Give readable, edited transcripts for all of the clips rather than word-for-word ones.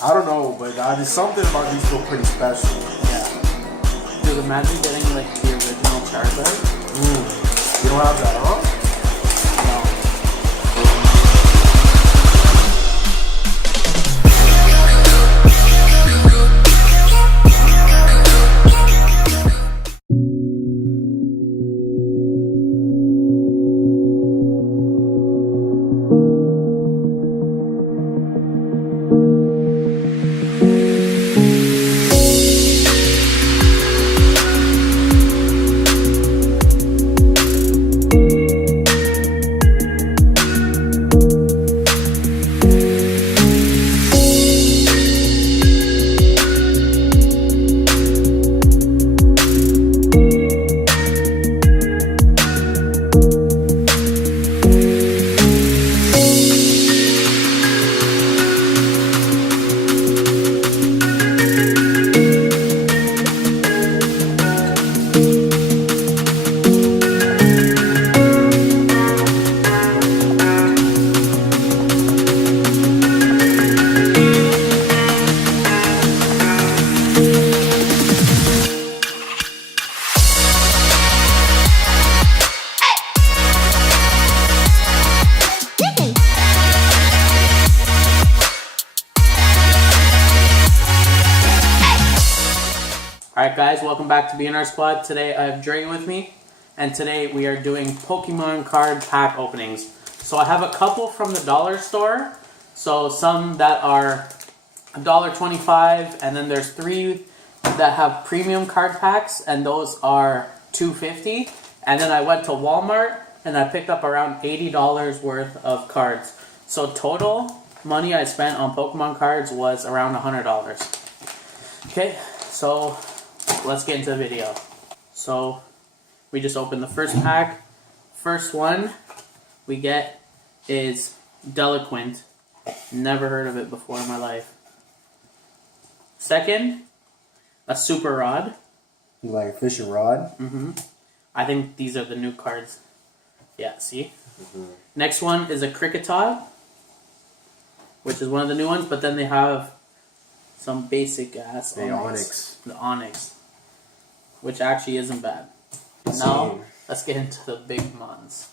I don't know, but there's something about these feel pretty special. Yeah. Dude, imagine getting like the original Charizard. You don't have that, huh? Alright guys, welcome back to BNR Squad. Today I have Dre with me, and today we are doing Pokemon card pack openings. So I have a couple from the dollar store, so some that are $1.25, and then there's 3 that have premium card packs, and those are $2.50. And then I went to Walmart and I picked up around $80 worth of cards. So total money I spent on Pokemon cards was around $100. Okay, so let's get into the video. So we just opened the first pack. First one we get is Delaquint. Never heard of it before in my life. Second, a Super Rod. You like a fishing rod? I think these are the new cards. Yeah, see? Next one is a Kricketot, which is one of the new ones, but then they have some basic ass Onyx. The Onyx, which actually isn't bad. Now, let's get into the big ones.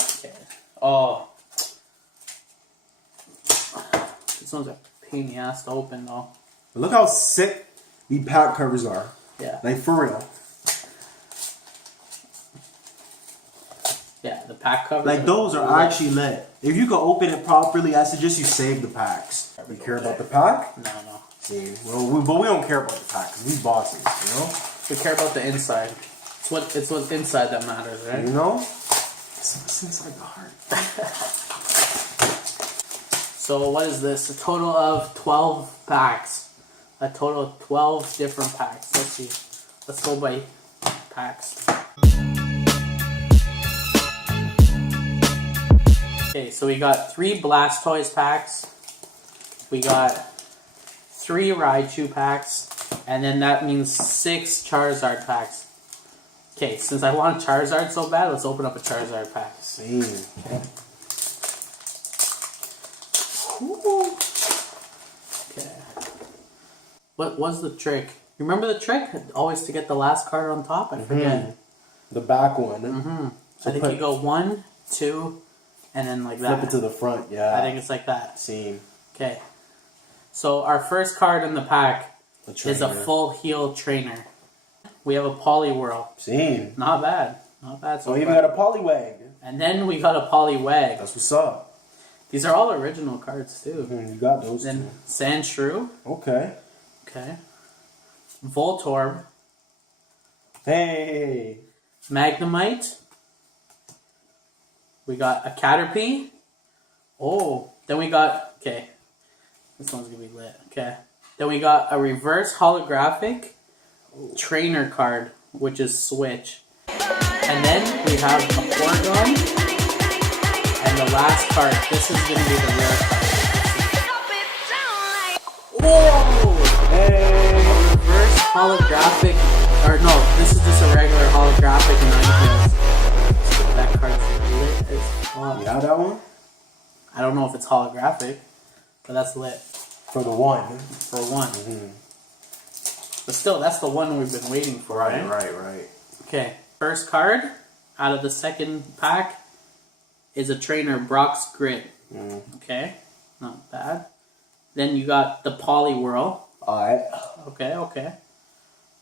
Okay. Oh. This one's a pain in the ass to open, though. Look how sick the pack covers are. Yeah. Like, for real. Yeah, the pack covers. Like, those are actually lit. If you could open it properly, I suggest you save the packs. You care about the pack? No, no. See, well, but we don't care about the pack, because we bosses, you know? We care about the inside. It's what's inside that matters, right? You know? It's inside the heart. So what is this? A total of 12 packs. A total of 12 different packs. Let's see. Let's go by packs. Okay, so we got 3 Blastoise packs. We got 3 Raichu packs. And then that means 6 Charizard packs. Okay, since I want Charizard so bad, let's open up a Charizard pack. Okay. What was the trick? You remember the trick? Always to get the last card on top? I forget. The back one. So I think you go 1, 2, and then like that. Flip it to the front, yeah. I think it's like that. Same. Okay. So our first card in the pack is a full heal trainer. We have a Poliwhirl. Same. Not bad. Not bad. So we even got a Poliwag. And then we got a Poliwag. That's what's up. These are all original cards too. You got those Then Sandshrew. Okay. Okay. Voltorb. Hey. Magnemite. We got a Caterpie. Oh. Then we got... Okay. This one's going to be lit. Okay. Then we got a reverse holographic trainer card, which is Switch. And then we have a Porygon. And the last card, this is going to be the rare card. Whoa! Hey! Reverse holographic, or no, this is just a regular holographic Ninetales. That card's lit as fuck. You have that one? I don't know if it's holographic, but that's lit. For the one. For one. But still, that's the one we've been waiting for, right? Right. Okay, first card out of the second pack is a trainer, Brock's Grit. Okay, not bad. Then you got the Poliwhirl. Alright. Okay.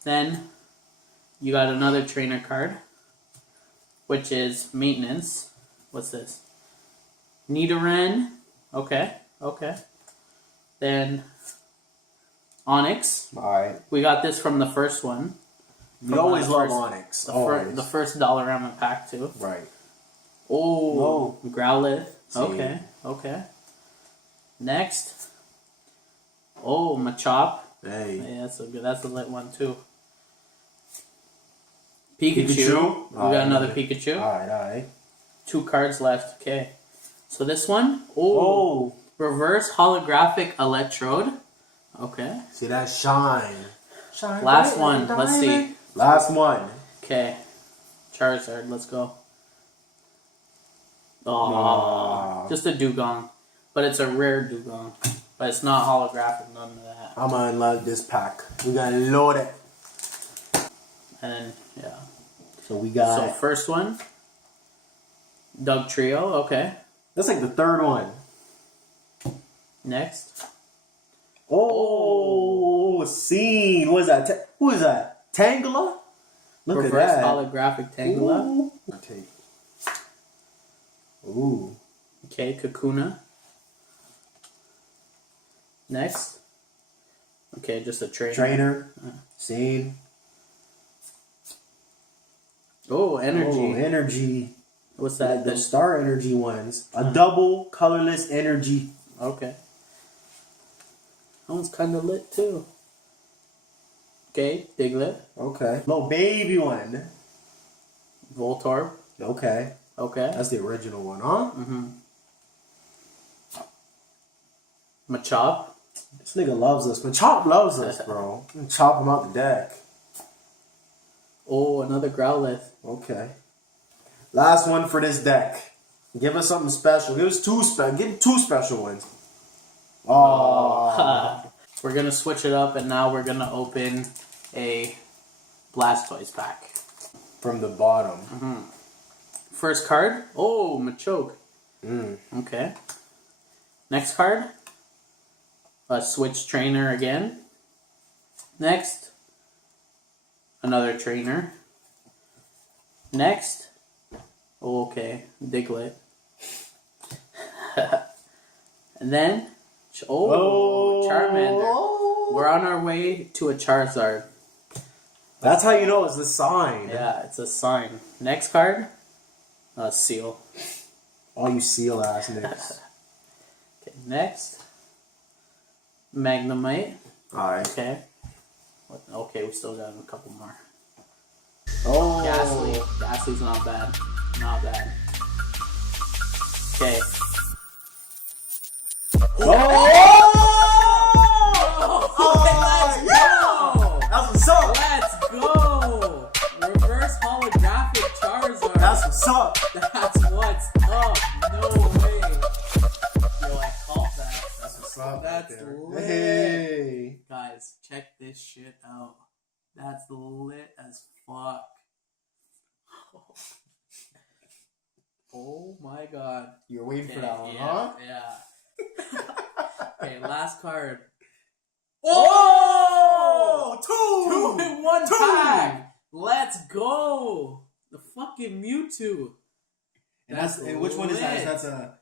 Then you got another trainer card, which is Maintenance. What's this? Nidoran. Okay. Then Onyx. Alright. We got this from the first one. You always love Onyx. The first Dollarama pack too. Right. Oh, Growlithe. See. Okay. Next. Oh, Machop. Hey. Yeah, that's a lit one too. Pikachu. We got another Pikachu. Alright. 2 cards left. Okay. So this one. Oh. Reverse holographic Electrode. Okay. See that shine. Last one. Let's see. Last one. Okay. Charizard. Let's go. Oh, just a Dugong. But it's a rare Dugong. But it's not holographic, none of that. I'm gonna unload this pack. We're gonna load it. And yeah. So we got. So first one. Doug Trio. Okay. That's like the third one. Next. Oh, scene. What is that? Who is that? Tangela? Look Reverse at that. holographic Tangela. Ooh. I'll take. Ooh. Okay, Kakuna. Next. Okay, just a trainer. Scene. Oh, Energy. Oh, energy. What's that? Like the Star Energy ones. A double colorless energy. Okay. That one's kind of lit too. Okay, Diglett. Okay. Little baby one. Voltorb. Okay. Okay. That's the original one, huh? Machop. This nigga loves us. Machop loves us, bro. You can chop him out the deck. Oh, another Growlithe. Okay. Last one for this deck. Give us something special. Give us give 2 special ones. Oh. We're going to switch it up, and now we're going to open a Blastoise pack. From the bottom. First card. Oh, Machoke. Okay. Next card. A Switch Trainer again. Next. Another Trainer. Next. Oh, okay. Diglett. And then. Charmander. We're on our way to a Charizard. That's how you know it's the sign. Yeah, it's a sign. Next card. Seal. All you seal ass niggas. Okay, next. Magnemite. Alright. Okay. Okay, we still got a couple more. Oh. Ghastly. Ghastly's not bad. Not bad. Okay. That's what's up. Let's go! Reverse holographic Charizard. That's what's up. That's what's up. No way. Yo, I called that. That's what's up. That's right lit. Hey. Guys, check this shit out. That's lit as fuck. Oh my god. You're waiting for Okay, that one, yeah, huh? Yeah. Okay, last card. Oh! 2 in 1 pack. Let's go. The fucking Mewtwo. And which one is that?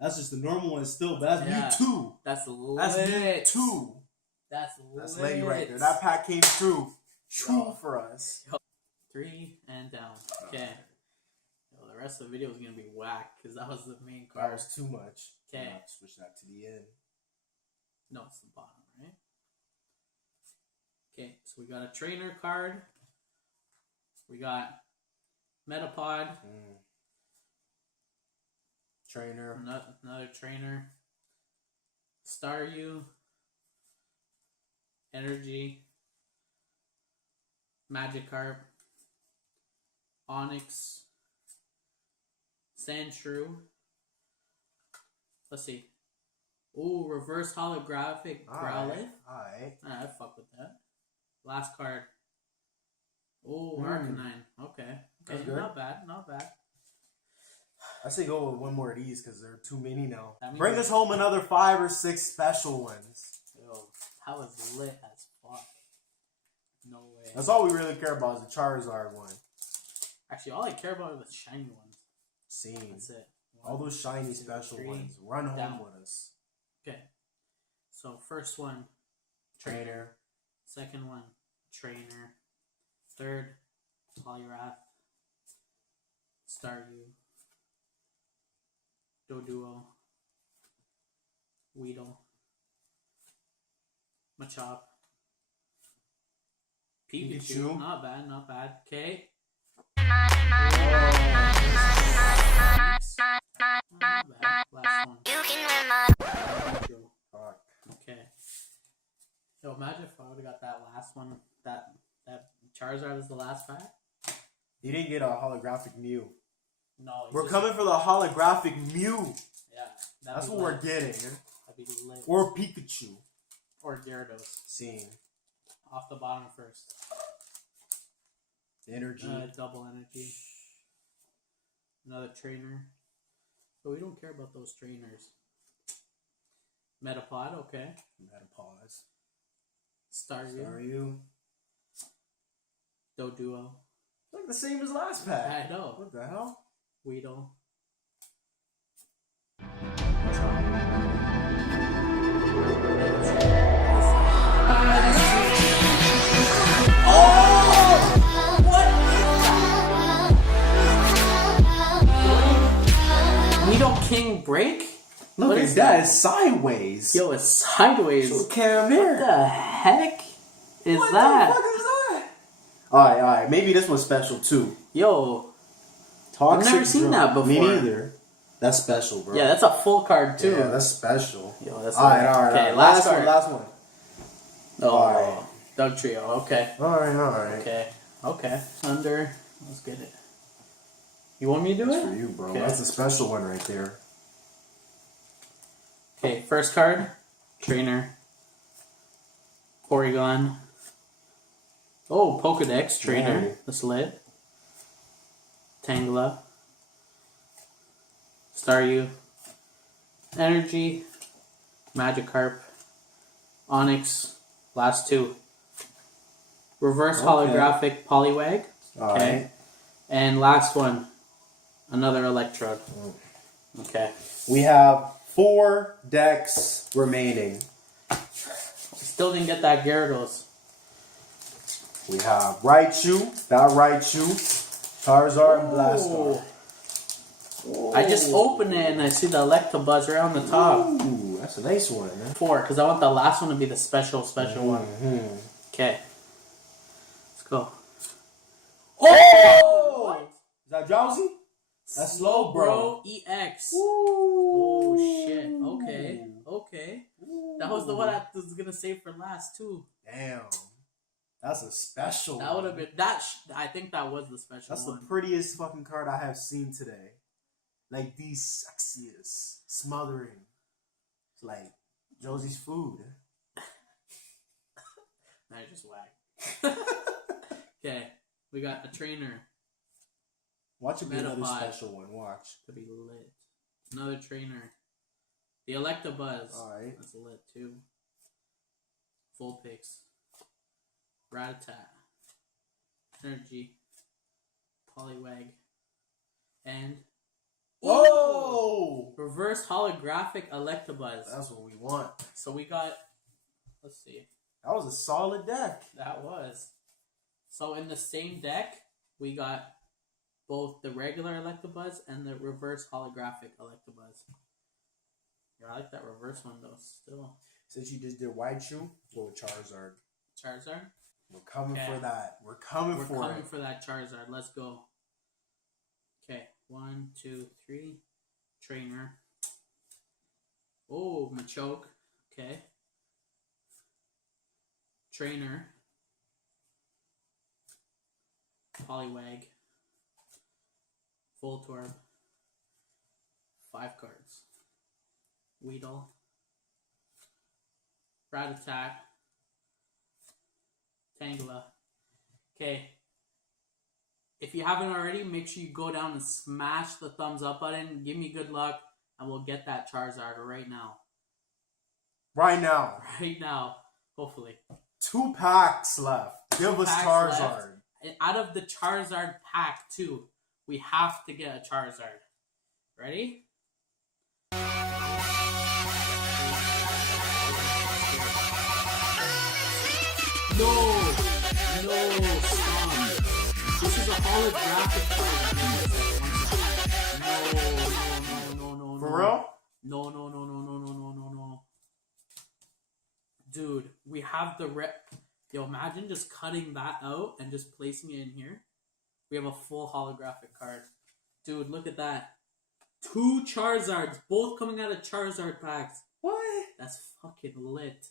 That's just the normal one still, but that's Mewtwo. That's lit. That's Mewtwo. That's lit. That's lit right there. That pack came through. True for us. 3 and down. Okay. The rest of the video is gonna be whack because that was the main card. That was too much. Okay. Switch that to the end. No, it's the bottom, right? Okay, so we got a trainer card. We got Metapod. Trainer. Another trainer. Staryu. Energy. Magikarp. Onyx. Sandshrew. Let's see. Ooh, reverse holographic Growlithe. Alright. I fuck with that. Last card. Ooh, Arcanine. Okay. That's Okay, good. not bad, not bad. I say go with one more of these because there are too many now. That means- Bring us home another 5 or 6 special ones. Yo, that was lit as fuck. No way. That's all we really care about is the Charizard one. Actually, all I care about are the shiny ones. Scene. That's it. All One, those shiny two, special three, ones. Run home down. with us. Okay. So first one, Trainer. second one, trainer. Third, Poliwrath. Staryu. Doduo. Weedle. Machop. Pikachu. Pikachu. Not bad, not bad. Okay. Not bad. Last one. Pikachu. Fuck. Okay. So imagine if I would have got that last one. That Charizard is the last pack. You didn't get a holographic Mew. No. it's We're just- coming for the holographic Mew. Yeah. That's be what we're lit. getting. That'd be lit. Or Pikachu. Or Gyarados. Scene. Off the bottom first. Energy. Double energy. Another trainer. But we don't care about those trainers. Metapod, okay. Metapause. Staryu. Staryu. Doduo. It's like the same as last pack. I know. What the hell? Weedle. Weedle King Break? Look What at is that. It's sideways. Yo, it's sideways. Show Cam What here. the heck is What that? the fuck is that? Alright. Maybe this one's special too. Yo, Toxic I've never seen Drone. that before. Me neither. That's special, bro. yeah, that's a full card too. Yeah, that's special. Yo, that's Alright. Okay, Last card. one. Oh, Alright. Doug Trio. Okay, Alright. okay. Under. Let's get it. You want me to do That's it? for you, bro. Okay. That's a special one right there. Okay, first card. Trainer. Porygon. Oh, Pokedex. Trainer. Yeah. That's lit. Tangela. Staryu. Energy. Magikarp. Onyx. Last two. Reverse holographic Poliwag. Alright. And last one. Another Electrode. Okay. We have 4 decks remaining. Still didn't get that Gyarados. We have Raichu, Charizard, and Blastoise. I just opened it and I see the Electabuzz right on the top. Ooh, that's a nice one, man. 4, because I want the last one to be the special one. Okay. Let's go. Oh! Is that Drowsy? That's slow, bro. EX. Ooh. Oh, shit. Okay. That was the one I was going to save for last, too. Damn. That's a special That would have been... I think that was the special That's one. the prettiest fucking card I have seen today. Like, the sexiest. Smothering. It's like Josie's food. Now you're just whack. Okay. We got a trainer. Watch it be another Metapod. special one. Watch. To be lit. Another trainer. The Electabuzz. Alright. That's lit too. Vulpix. Rattata. Energy. Poliwag. And Whoa! reverse holographic Electabuzz. That's what we want. So we got, let's see. That was a solid deck. That was. So in the same deck, we got both the regular Electabuzz and the reverse holographic Electabuzz. Yeah, I like that reverse one though, still. Since you just did Raichu, go with Charizard. Charizard? We're coming Okay. for that. We're coming for it. for that Charizard. Let's go. Okay, 1, 2, 3. Trainer. Oh, Machoke. Okay. Trainer. Poliwag. Voltorb. 5 cards. Weedle. Rattata, Tangela. Okay. If you haven't already, make sure you go down and smash the thumbs up button. Give me good luck, and we'll get that Charizard right now. Right now. Right now, hopefully. 2 packs left. Give us Charizard. Left. And out of the Charizard pack, too, we have to get a Charizard. Ready? No, stop. This is a holographic card. No. For real? No. Dude, we have the Yo, imagine just cutting that out and just placing it in here. We have a full holographic card. Dude, look at that. 2 Charizards, both coming out of Charizard packs. What? That's fucking lit.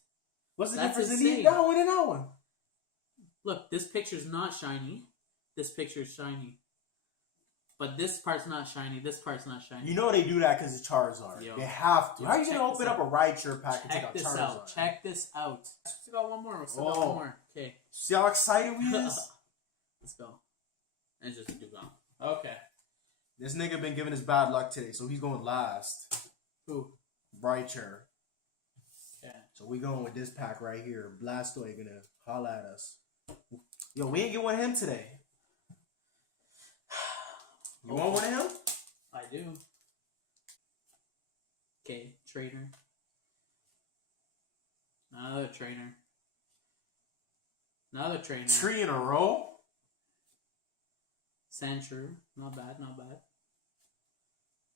What's the That's difference in insane. that one and that one? Look, this picture's not shiny. This picture's shiny. But this part's not shiny. This part's not shiny. You know they do that because it's Charizard. Yo. They have to. How are you going to open out. up a Raichu pack and take Check out this Charizard? out. Check this out. We still got one more. We still got one more. Okay. See how excited we is? Let's go. And just do go. Okay. This nigga been giving us bad luck today, so he's going last. Who? Raichu. Okay. So we going with this pack right here. Blastoise gonna holla at us. Yo, we ain't get one of him today. You want one of him? I do. Okay, trainer. Another trainer. Another trainer. 3 in a row? Sandshrew. Not bad.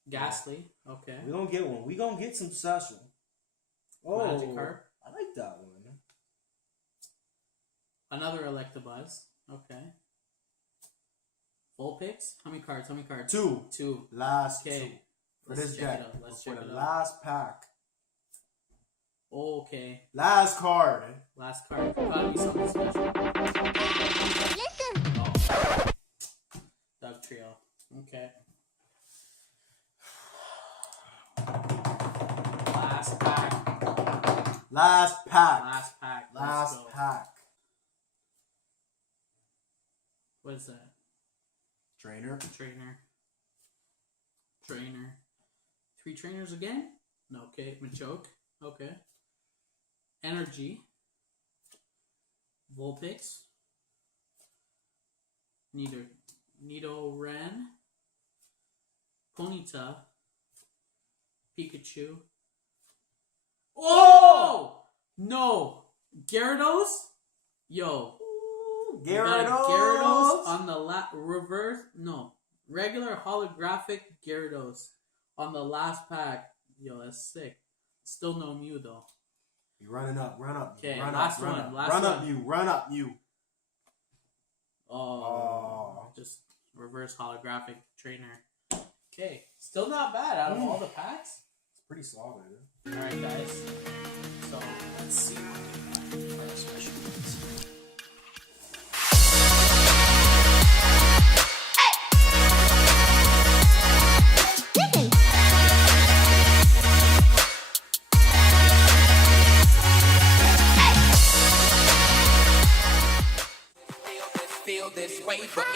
Ghastly. Okay. We gonna get one. We gonna get some special. Oh, Magikarp. I like that one. Another Electabuzz. Okay. Vulpix. How many cards? 2. Last 2. For Let's this check deck. it out. Let's For check the it out. last pack. Okay. Last card. Last card. Gotta be something special. Dug Trio. Okay. Last pack. Last pack. Last pack. Last Let's go. pack. What is that? Trainer. Trainer. 3 trainers again? No, okay. Machoke. Okay. Energy. Vulpix. Nidoran. Ponyta. Pikachu. Oh! No! Gyarados? Yo. We got a Gyarados on the reverse. No. Regular holographic Gyarados on the last pack. Yo, that's sick. Still no Mew though. You running up. Run up. Okay, Run last up. Run one, up. last Run one. up, you. Run up, you. Oh. Just reverse holographic trainer. Okay. Still not bad out of all the packs. It's pretty solid. Alright, guys. So, let's see what we got for our special ones. Feel this way forever.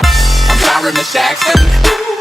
I'm Byron the Jackson.